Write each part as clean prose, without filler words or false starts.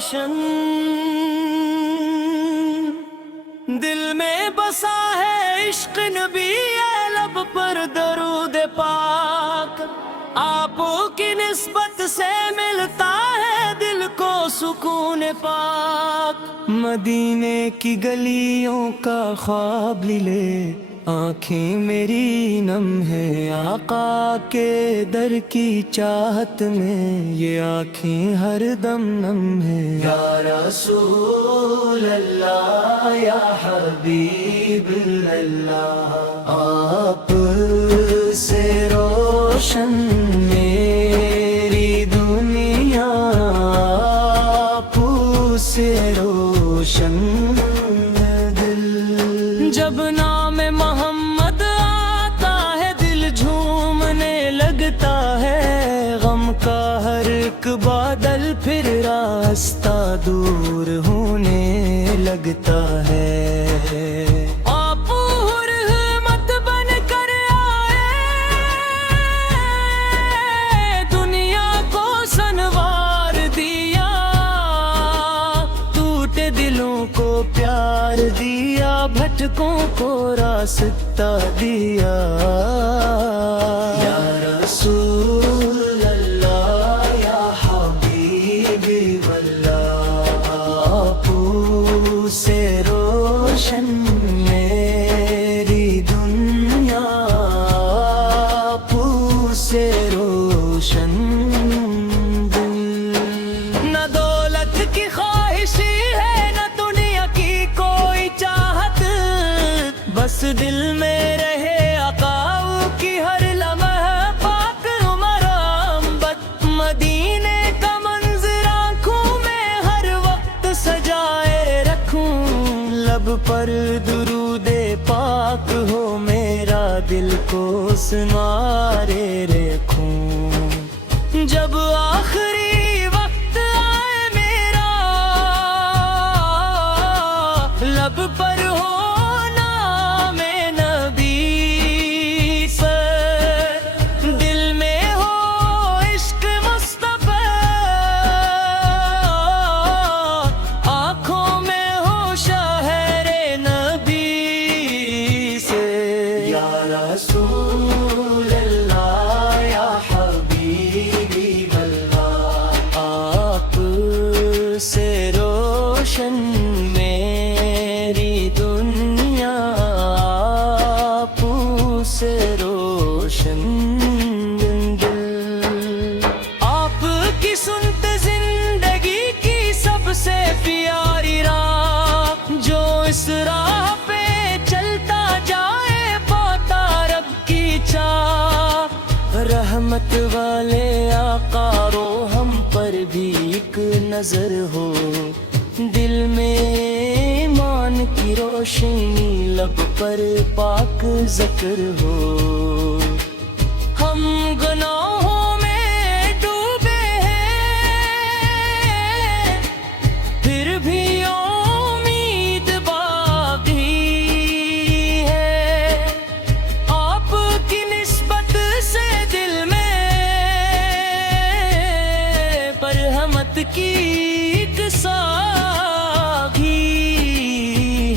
روشن دل میں بسا ہے عشق نبی ہے لب پر درود پاک آپ کی نسبت سے ملتا ہے دل کو سکون پاک مدینے کی گلیوں کا خواب لے آنکھیں میری نم ہے آقا کے در کی چاہت میں یہ آنکھیں ہر دم نم ہے یا رسول اللہ یا حبیب اللہ آپ سے روشن میری دنیا آپ سے روشن دل جب نام محمد آتا ہے دل جھومنے لگتا ہے غم کا ہر ایک بادل پھر راستہ دور ہونے لگتا ہے آپ رحمت بن کر آئے دنیا کو سنوار دیا ٹوٹے دلوں کو پیار دیا بھٹکوں کو راستہ دیا یا رسول اللہ یا حبیب اللہ آپ سے روشن میری دنیا آپ سے روشن دل نہ دولت کی خواہشی ہے نہ دنیا کی کوئی چاہت بس دل میں رہے آقا کی ہر لمحہ پاک مرحمت مدینے کا منظر آنکھوں میں ہر وقت سجائے رکھوں لب پر درود پاک ہو میرا دل کو سنوارے رکھوں جب آخری وقت آئے میرا لب پر ہو رسول اللہ یا حبیب اللہ آپ سے روشن میری دنیا آپ سے روشن دل آپ کی سنت زندگی کی سب سے پیاری راہ جو اس راہ پہ چلتا جائے رحمت والے آقا رو ہم پر بھی ایک نظر ہو دل میں ایمان کی روشنی لب پر پاک ذکر ہو ہم گناہوں میں ڈوبے ہیں پھر بھی امید باقی ہے آپ کی نسبت سے دل میں رحمت کی ایک ساکھی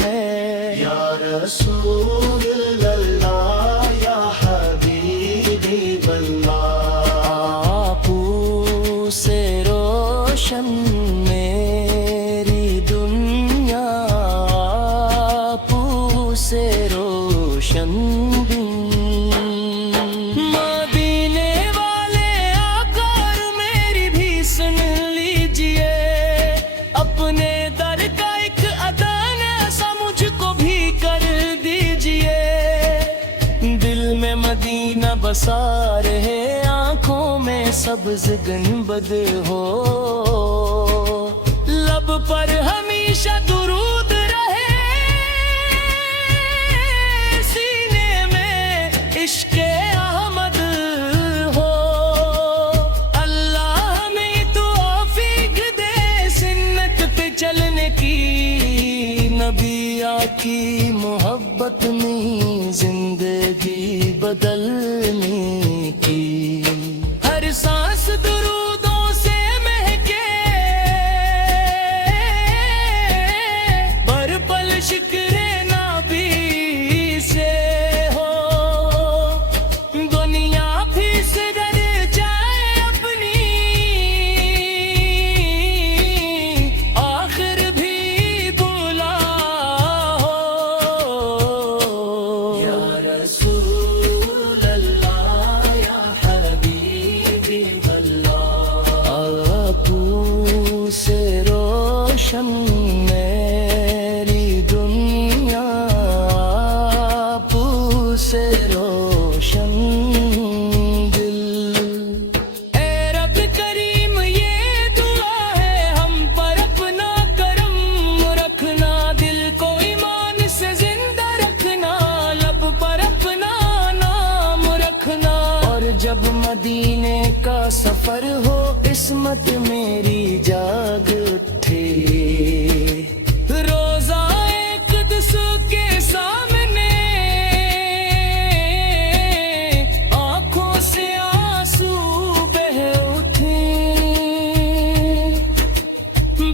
ہے یا رسول اللہ یا حبیب اللہ آپ سے روشن میری دنیا آپ سے روشن مدینہ بسا رہے آنکھوں میں سبز گنبد ہو لب پر ہمیشہ درود رہے سینے میں عشق احمد ہو اللہ ہمیں توفیق دے سنت پہ چلنے کی نبی کی محبت میں زندگی بدلنے کی ہر سانس درودوں سے مہکے سفر ہو قسمت میری جاگ اٹھے روزہ اقدس کے سامنے آنکھوں سے آنسو بہ اٹھے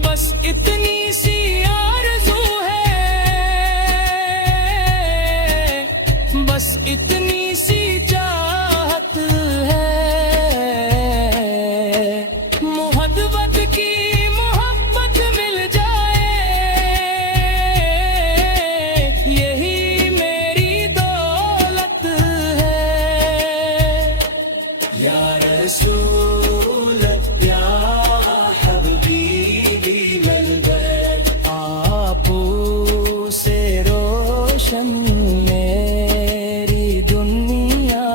بس اتنی سی آرزو ہے بس اتنی سی چاہت ہے محبت کی محبت مل جائے یہی میری دولت ہے یا رسول یا حبیبی البیت آپ سے روشن میری دنیا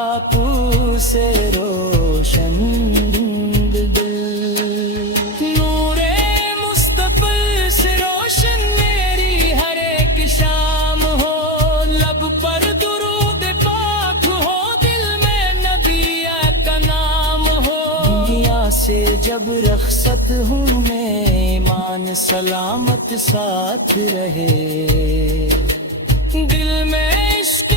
آپ سے روشن دل نور مصطفی سے روشن میری ہر ایک شام ہو لب پر درود پاک ہو دل میں نبی کا نام ہو دنیا سے جب رخصت ہوں میں ایمان سلامت ساتھ رہے دل میں عشق